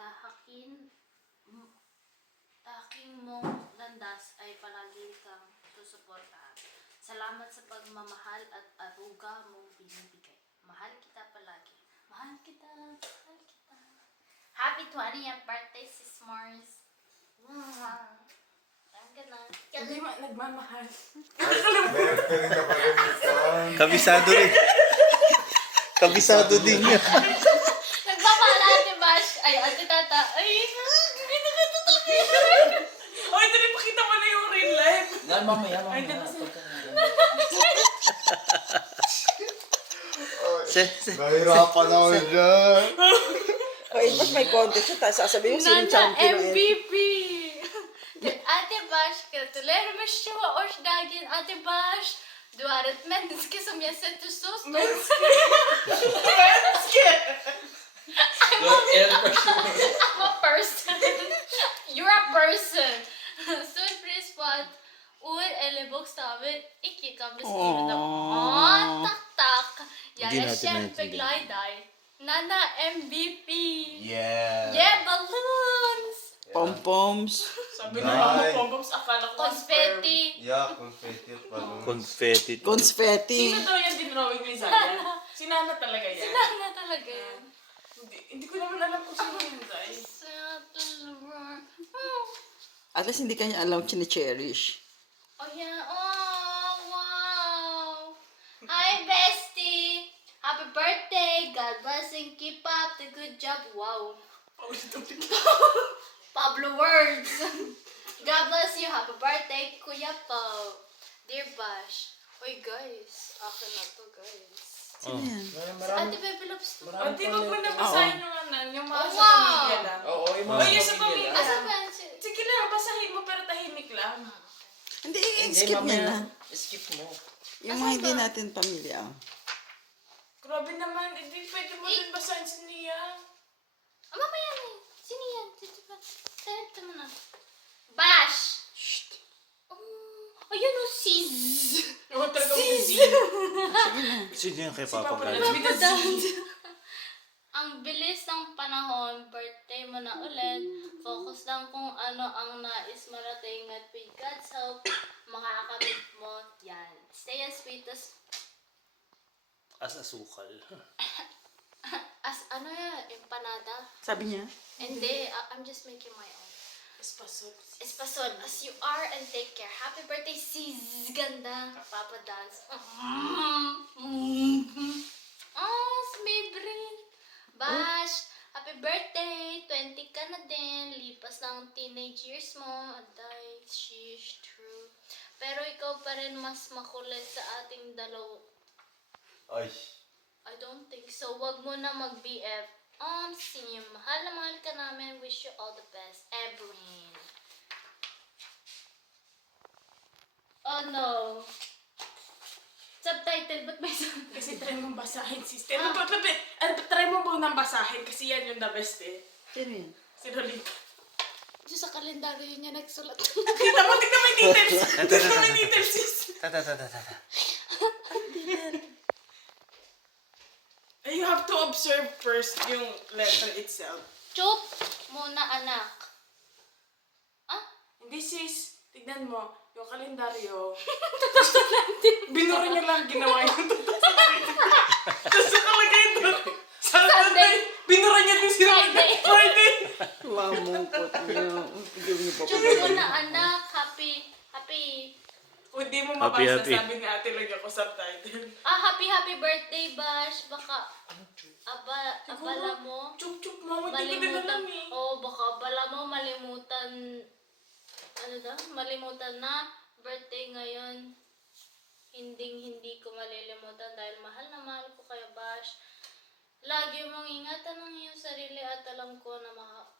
tahakin taking mong landas ay palagi kang susuportahan. Salamat sa pagmamahal at aruga mong binibigay. Mahal kita palagi. Mahal kita, mahal kita. Happy 20th birthday, Sis Mars. Ang ganda. Hindi nagmamahal. Meron ka pala nito. Kabisado rin. Kabisado din yun. Nagpapala, Ate Bash. Ay, Ate Tata. Ay, hindi ka tatabi. Oy, dali pakita mo na yung real life. Yan, mamaya. Ay, hindi kasi. Nahirapan ako dyan. Ay, mas may contest siya, tapos sasabihin yung sino Nana champion ng MVP. Ate Bash, gratulerer med 20-årsdagen, Ate Bash. Du är ett människa som jag sätter så stort. I'm a person. You're a person. Stort pris på att ord eller bokstäver icke kan beskriva dem. Tack. Jag Hindi är natin kämpeglad i dig. Nana MVP. Yeah. Yeah, balloons. pom-poms. Sabi ng mga pompoms, akala ko Confetti. Yeah, confetti at balloons. Confetti. Confetti. Sino daw yung dinrawing ni Zaya? Si Nana talaga yan. Nana talaga yan. Hindi ko naman alam kung sino yun, Zay. At least hindi kanya alam chine-cherish. Oh yeah. Oh, wow. Hi, bestie. Happy birthday. God bless and keep up the good job. Wow. Pablo words. God bless you. Happy birthday, Kuya Pao. Dear Bash. Uy, guys. Akin na to, guys. Sino yan? Ate Pepe Loves to. Ate, wag mo na basahin yung ano, yung mga Oh, sa pamilya wow. lang. Oo, yung Oh, yung sa pamilya. Asa ba yan? Sige lang, basahin mo pero tahimik lang. Hindi, skip niya na. Skip mo. Yung mga hindi natin pamilya. Grabe naman, hindi pwede mo rin basahin si Nia. Ah, mamaya na eh. Sino yan? Dito ba? Ito mo na. Bash! Shh! Ayun o, sis! Yung talaga mo si Sino yan kay Si Papa Papa Lalo. Galo? Ang bilis ng panahon, birthday mo na ulit. Focus lang kung ano ang nais marating at with God's help, makakamit mo yan. Stay as sweet as Asukal. ano yan, empanada? Sabi niya? Hindi, I'm just making my own. Espasol. Espasol, as you are and take care. Happy birthday, sis! Ganda. Papa dance. Si Maybrin. Bash, happy birthday. 20 ka na din. Lipas ng teenage years mo. Aday, sheesh, true. Pero ikaw pa rin mas makulit sa ating dalawa. Ay. I don't think so. Wag mo na mag-BF. Sim, mahal na mahal ka namin. Wish you all the best. Ebrin. Oh no. Subtitle, ba't may subtitle? Kasi try mong basahin, sister. Try mo nang basahin kasi yan yung the best eh. Sino yan? Si Lolita. Diyos, sa kalendaryo niya nagsulat. Tignan mo yung details. Tignan mo yung details, sis. Tata. You have to observe first yung letter itself. Chup muna, anak. Hindi, sis. Tignan mo. Yung kalendaryo. Binuro niya lang ginawa yun. Tapos nakalagay doon. Sunday. Binuro niya din sila. Friday. Lamungkot niya. Bigyan niyo pa Chup muna, anak. Happy. Kung di mo Happy, mabasa, happy. sabi ni ate, lagyan ko subtitle. Happy birthday, Bash. Baka, abala mo. Chup-chup mo. Hindi ko din alam eh. Baka abala mo, malimutan. Malimutan na. Birthday ngayon. Hindi ko malilimutan dahil mahal na mahal ko kaya Bash. Lagi mong ingatan ang iyong sarili at alam ko na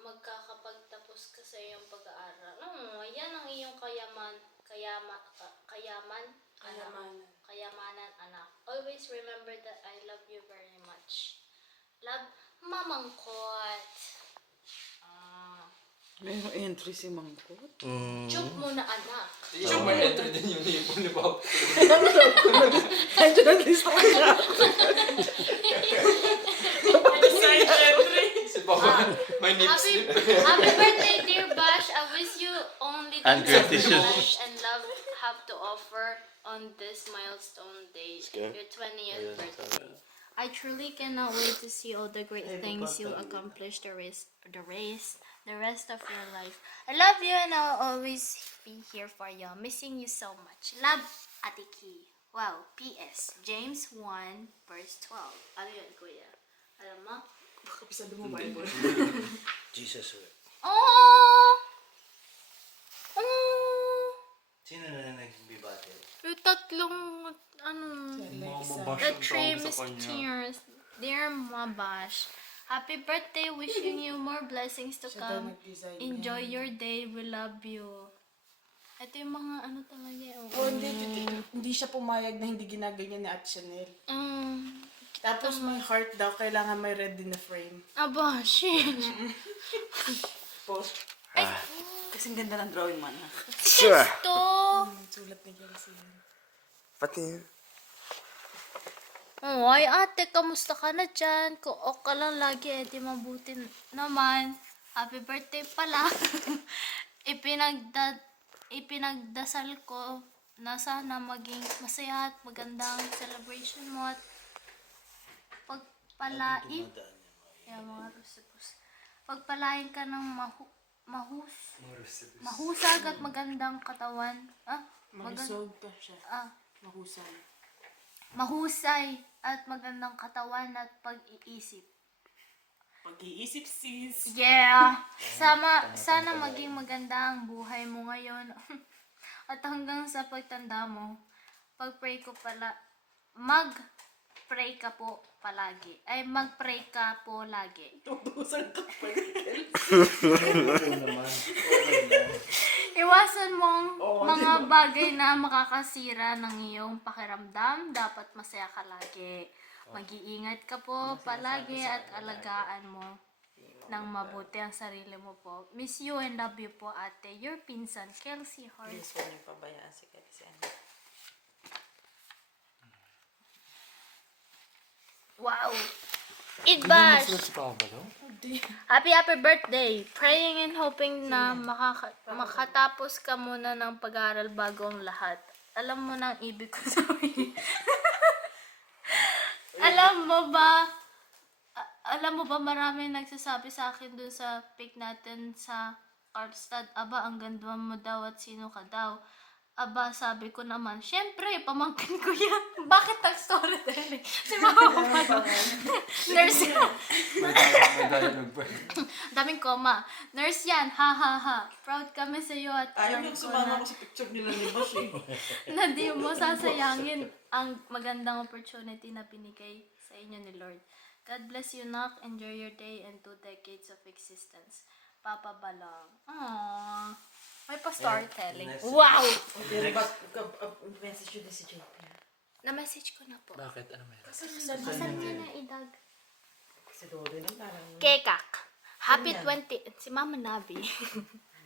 magkakapagtapos ka sa iyong pag-aaral. Yan ang iyong kayamanan, anak. Always remember that I love you very much. Love, Mamang Kot. Mayroong entry si Mangkot. Chup mo na, anak. Yung may entry din yung nipon ni Papa. Kahit yun ang lista ko siya. Design entry. Si Papa, My nip slip. Happy birthday, dear Bash. I wish you only the Ungratitude. best and love have to offer on this milestone day, your 20th birthday. I truly cannot wait to see all the great things you accomplish the rest of your life. I love you and I'll always be here for you. Missing you so much. Love, Atiki. Wow, P.S. James 1 verse 12. Ano yun, kuya? Alam mo? Kapisado mo Bible. Jesus. Oh! Oh! Sino na nag-bibate? Yung tatlong, ano, Mamabash the ang three tawag sa kanya. Musketeers. Dear Mabash, happy birthday. Wishing you more blessings to Siya daw come. nag-design Enjoy yan. your day. We love you. Ito yung mga ano talaga yun. Oh, hindi siya pumayag na hindi ginaganyan ni Ate Chanel. Tapos may heart daw, kailangan may red din na frame. Aba, shit. Post. Kasing ganda ng drawing man. Ha? Ito. Sulat ni Kelsey yan. Pati. Oh, ay ate, kamusta ka na dyan? Kung okay lang lagi, di mabuti naman. Happy birthday pala. Ipinagdasal ko na sana maging masaya at magandang celebration mo at pagpalain. Mga rusipus. Pagpalain ka ng mahusag at magandang katawan. Marisog pa siya. Mahusay. Mahusay at magandang katawan at pag-iisip. Pag-iisip sis. Yeah! Sana maging maganda ang buhay mo ngayon. At hanggang sa pagtanda mo, mag-pray ka po palagi. Ay, mag-pray ka po lagi. Tutusan ka pa. Iwasan mong mga bagay na makakasira ng iyong pakiramdam. Dapat masaya ka lagi. Mag-iingat ka po palagi at alagaan mo ng mabuti ang sarili mo po. Miss you and love you po, ate. Your pinsan, Kelsey Hart. Yes, huwag niyong pabayaan si Kelsey. Wow! Idbash! Si Papa daw? Happy birthday! Praying and hoping na makatapos ka muna ng pag-aaral bago ang lahat. Alam mo na ang ibig ko sabihin. Alam mo ba marami nagsasabi sa akin dun sa pic natin sa Karlstad, aba, ang ganda mo daw at sino ka daw. Aba, sabi ko naman, syempre, pamangkin ko yan. Bakit nag-storytelling? Si mama pa Nurse yan. May dialogue pa. Daming koma. Nurse yan, ha ha ha. Proud kami sa iyo at Ayaw alam yung ko sumama na, ko sa picture nila ni Boss eh. na di mo sasayangin ang magandang opportunity na binigay sa inyo ni Lord. God bless you, Nak. Enjoy your day and 2 decades of existence. Papa Balang. Aww. May pa-storytelling. Wow! Message yun si JP. Na-message ko na po. Bakit? Ano meron? Saan ka na idag? Si Dode lang parang... Kekak. Happy 20... Si Mama Nabi.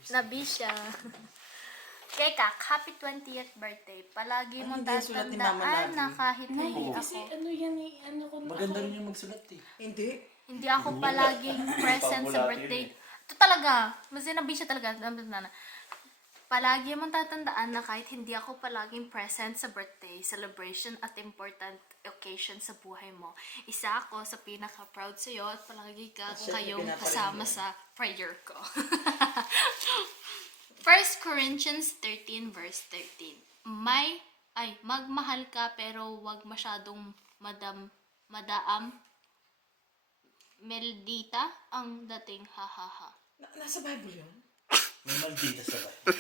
Nabi siya. Kekak, happy 20th birthday. Palagi mong hindi yung sulat ni Mama tatandaan Nabi. na kahit hindi Kasi ako. ano yan eh, ano ko Maganda rin yung magsulat eh. Hindi. Hindi ako palaging present sa birthday. Ito talaga. Mas sinabi siya talaga. Palagi mong tatandaan na kahit hindi ako palaging present sa birthday, celebration at important occasion sa buhay mo, isa ako sa pinaka-proud sa iyo at palagi kayong kasama sa prayer ko. 1 Corinthians 13 verse 13. Magmahal ka pero wag masyadong madaam meldita ang dating ha. Nasa Bible yun? May maldita sa bahay.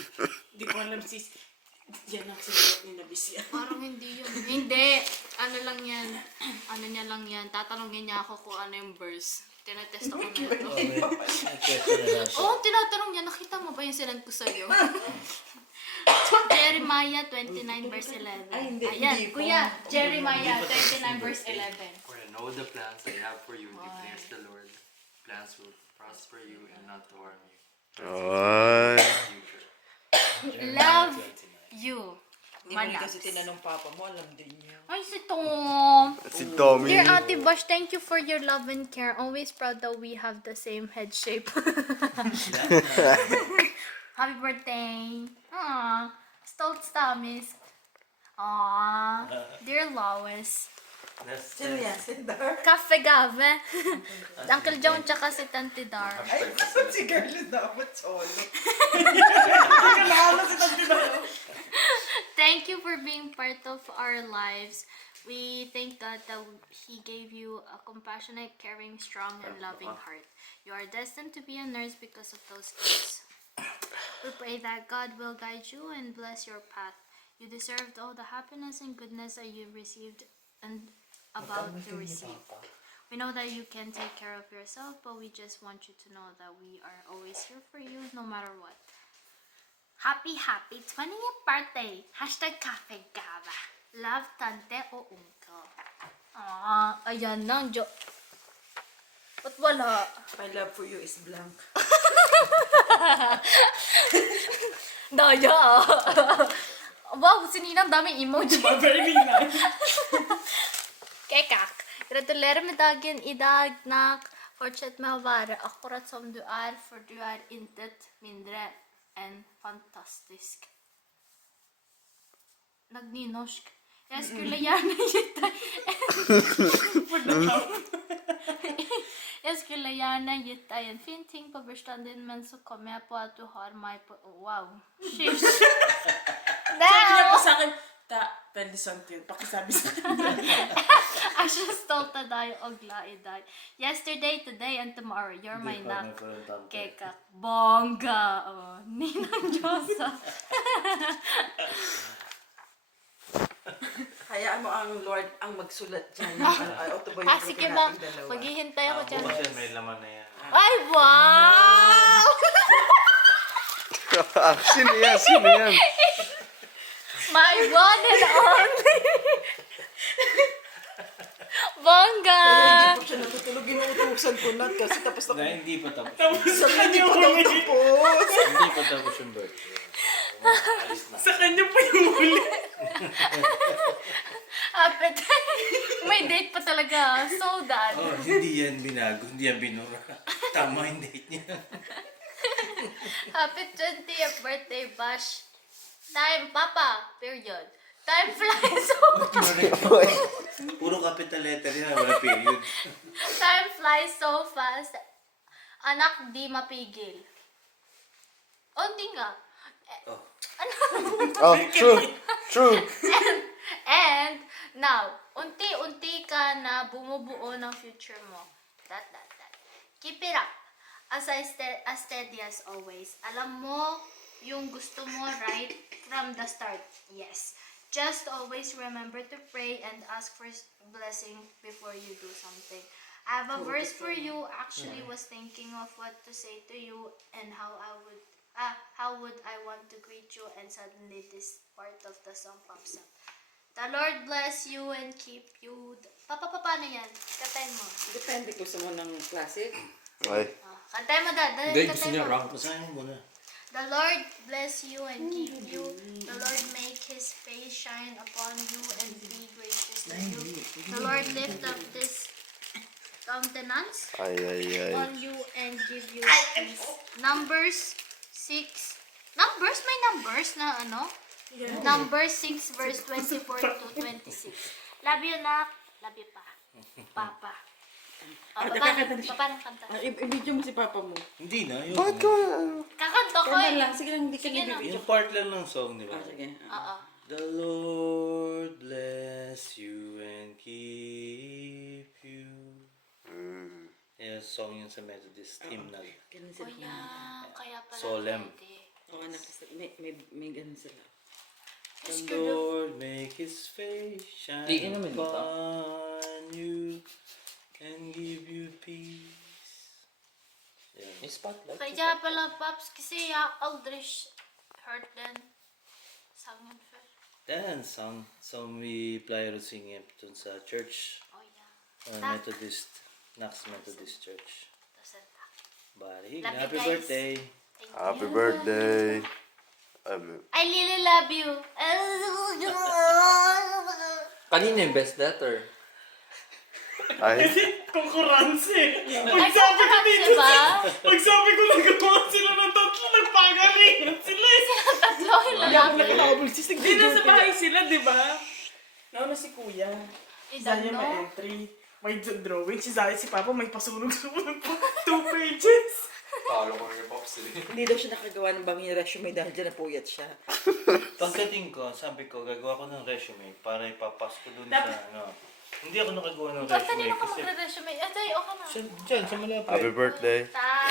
Hindi ko alam sis. Yan ang sinulat ni Nabisya. Parang hindi yun. Hindi. Ano lang yan. Ano niya lang yan. Tatanungin niya ako kung ano yung verse. Tinatest ako na ito. May question na lang siya. Oo, tinatanong niya. Nakita mo ba yung sinend ko sa'yo? Jeremiah 29 verse 11. Ay, hindi, Ayan, hindi pa. kuya. Jeremiah 29 verse 11. For I know the plans I have for you, declares the Lord. Plans will prosper you and not to harm you. Ay. Future. Love you. Hindi mo rin kasi tinanong papa mo, alam din niya. Ay, si Tom. Si Tommy. Dear Ate Bash, thank you for your love and care. Always proud that we have the same head shape. Happy birthday. Aww. Stolt Stamis. Aww. Dear Lois. Sino yan? Sindar? Cafe Gave. Uncle John tsaka si Tante Dar. Ay, ba't si Carlo dapat solo? Thank you for being part of our lives. We thank God that He gave you a compassionate, caring, strong, and loving heart. You are destined to be a nurse because of those gifts. We pray that God will guide you and bless your path. You deserved all the happiness and goodness that you received and about to receive. We know that you can take care of yourself, but we just want you to know that we are always here for you no matter what. Happy 20th birthday! Hashtag Cafe Gava. Love, Tante o Uncle. Ayan na. Ba't wala? My love for you is blank. Daya. Wow, sininang daming emoji. Very nice. Kekak. Gratulerer med dagen idag, nak. Fortsätt med att vara akkurat som du är, för du är intet mindre än fantastisk. Nagninorsk. Jag skulle gärna Jag skulle gärna ge dig en fin ting på bursdagen din, men så kom jag på att du har mig på... Wow. Sheesh. Sabi niya pa sa akin, pwede sant yun. Pakisabi sa akin. Jag är så stolt av dig och glad i dig. Yesterday, today, and tomorrow. You're my nak. Kekak. Bongga. Oh, Ninang Diyosa. Hayaan mo ang Lord ang magsulat dyan. Sige ba? Maghihintay ako dyan. Bukas yan, may laman na yan. Ay, wow! Sino yan? Sino yan? My one and only! Bongga! Hindi po siya natutulog, inuutusan ko na kasi tapos na. Na, hindi pa tapos. Sa kanya huli. Hindi pa tapos yung birthday. Alis na. Sa kanya pa yung huli. Apet. May date pa talaga. So that. Oh, hindi yan binago, hindi yan binura. Tama yung date niya. Happy 20th birthday, Bash. Time, Papa. Period. Time flies so Puro capital letter yan, wala period. Time flies so fast. Anak, di mapigil. O, hindi nga. Oh. Oh, true. True. And, now, unti-unti ka na bumubuo ng future mo. That. Keep it up. As steady as always. Alam mo yung gusto mo right from the start. Yes. Just always remember to pray and ask for blessing before you do something. I have a verse for you. Actually was thinking of what to say to you and how would I want to greet you, and suddenly this part of the song pops up. The Lord bless you and keep you. Paano yan? Kantayin mo. Depende ko sa mo ng klase. Ay. Kantayin mo, Dad. Kantayin mo. Basahin mo na. The Lord bless you and keep you. The Lord make His face shine upon you and be gracious to you. The Lord lift up this countenance Ay. on you and give you peace. Numbers 6. Numbers? May numbers na ano? Numbers 6 verse 24 to 26. Love you, nak. Love you pa. Papa. Papa ng kanta. I-video mo si papa mo. Hindi na, yun. Bakit ka? Kakanta ko Kaya eh. lang, sige lang, hindi ka Sige na. nag-video. Yung part lang ng song, di ba? Sige. Oo. The Lord bless you and keep you. Yung song yun sa Methodist hymnal. Ganun O sila. yan. Kaya pala Solemn. pwede. Oo, anak, may ganun sila. The Lord make His face shine upon you and give you peace. Yan. Kaya pala, Paps, kasi Aldrich hurt den. Sang yun, Fer. Den song som vi pleier å synge på sa church. Oh, yeah. Methodist, Knox Methodist Church. Tapos ang tak. Bare Love hyggelig. you, Happy guys. birthday! Thank Happy you. birthday. I really love you. Kanina yung best letter. I Konkurrense. Ay, diba? Pagsabi ko nagagawa sila ng tatlo, nagpagalingan sila eh. Tatlo yung Hindi ako lalaki. nakakabulsis. Hindi na sa bahay sila, di ba? Nauna si Kuya. Zaya Idang, may no? entry. May drawing. Si Zaya, si Papa may pasunog-sunog po. 2 pages. Talo ko yung pops eh. Hindi daw siya nakagawa ng bagong resume dahil dyan napuyat siya. Pagdating ko, sabi ko, gagawa ko ng resume para ipapas ko dun sa, Dapat- ano. Hindi ako nakagawa ng Basta resume nino ka kasi... magre-resume. Atay, okay na. Diyan, sa malapit. Happy birthday. Ta